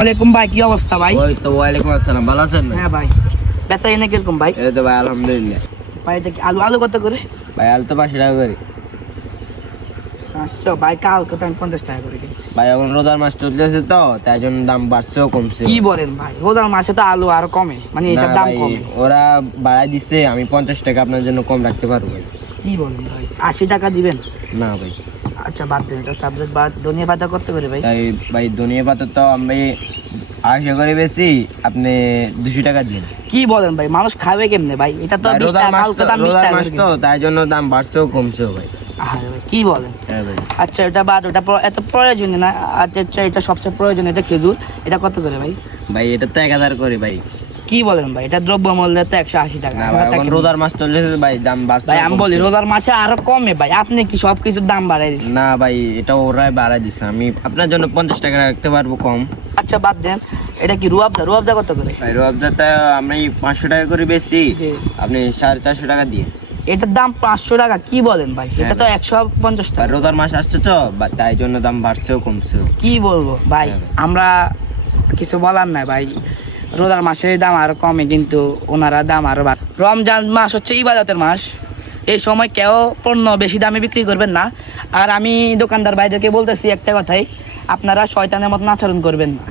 ওয়ালাইকুম ভাই, কি অবস্থা ভাই? ওই তো ওয়ালাইকুম আসসালাম, ভালো আছেন ভাই? হ্যাঁ ভাই, বেচা এনে কিরকম ভাই? এই তো ভাই আলহামদুলিল্লাহ। ভাই এটা কি আলু আলু কত করে? ভাই আলু তো 5 টাকা করে। আচ্ছা ভাই, কালকে তো আমি 50 টাকা করে কিনছি। ভাই এখন রোজার মাস চলতেছে তো তাই জন্য দাম বাড়ছেও কমছে। কি বলেন ভাই, রোজার মাসে তো আলু আরো কমে, মানে না এটার দাম ভাই, কমে। ওরা বাড়াই দিচ্ছে, আমি 50 টাকা আপনার জন্য কম রাখতে পারবো ভাই। কি বলেন ভাই, 80 টাকা দিবেন? না ভাই, আচ্ছা বাদ দেন, এটা সাবজেক্ট বাদ। ধনিয়া পাতা কত করে ভাই? তাই ভাই ধনিয়া পাতা তো আমি 80 করে বেশি, আপনি 200 টাকা দিন। কি বলেন ভাই, মানুষ খাবে কেমনে ভাই? এটা তো ভাই, 20 রোজার টাকা, মাস কালকে তো, দাম 20 রোজার টাকা মাস করে তো কিনছি। তাই জন্য দাম বাড়ছেও কমছেও ভাই। আরে ভাই কি বলেন? হ্যাঁ ভাই, আচ্ছা এটা বাদ, ওটা এত প্রয়োজনীয় না। আচ্ছা এটা সবচেয়ে প্রয়োজন, এটা খেজুর, এটা কত করে ভাই? ভাই এটা তো 1000 করে ভাই। কি বলেন ভাই, এটা দ্রব্য মূল্য তো 180 টাকা। না ভাই, এখন রোজার মাস চলতেছে ভাই, দাম বাড়ছে। ভাই আমি বলি রোজার মাসে আরো কমে ভাই, আপনি কি সবকিছুর দাম বাড়াই দিচ্ছেন? না ভাই, এটা ওরাই বাড়াই দিচ্ছে, আমি আপনার জন্য 50 টাকা রাখতে পারবো কম। আচ্ছা বাদ দেন, এটা কি রুয়াবজা? রুয়াবজা কত করে? ভাই রোজাটা আমি 500 টাকা করে বেশি, জি। আপনি 450 টাকা দিয়ে। এটার দাম 500 টাকা? কি বলেন ভাই, এটা তো ভাই। 150 ভাই টাকা। রোজার মাস আসছে তো তাই জন্য দাম বাড়ছেও কমছেও। কি বলবো ভাই, হ্যাঁ আমরা কিছু বলার নাই ভাই। রোজার মাসের দাম আরো কমে, কিন্তু ওনারা দাম আরো বাড়ে। রমজান মাস হচ্ছে ইবাদতের মাস, এই সময় কেউ পণ্য বেশি দামে বিক্রি করবেন না। আর আমি দোকানদার ভাইদেরকে বলতেছি একটা কথাই, আপনারা শয়তানের মতন আচরণ করবেন না।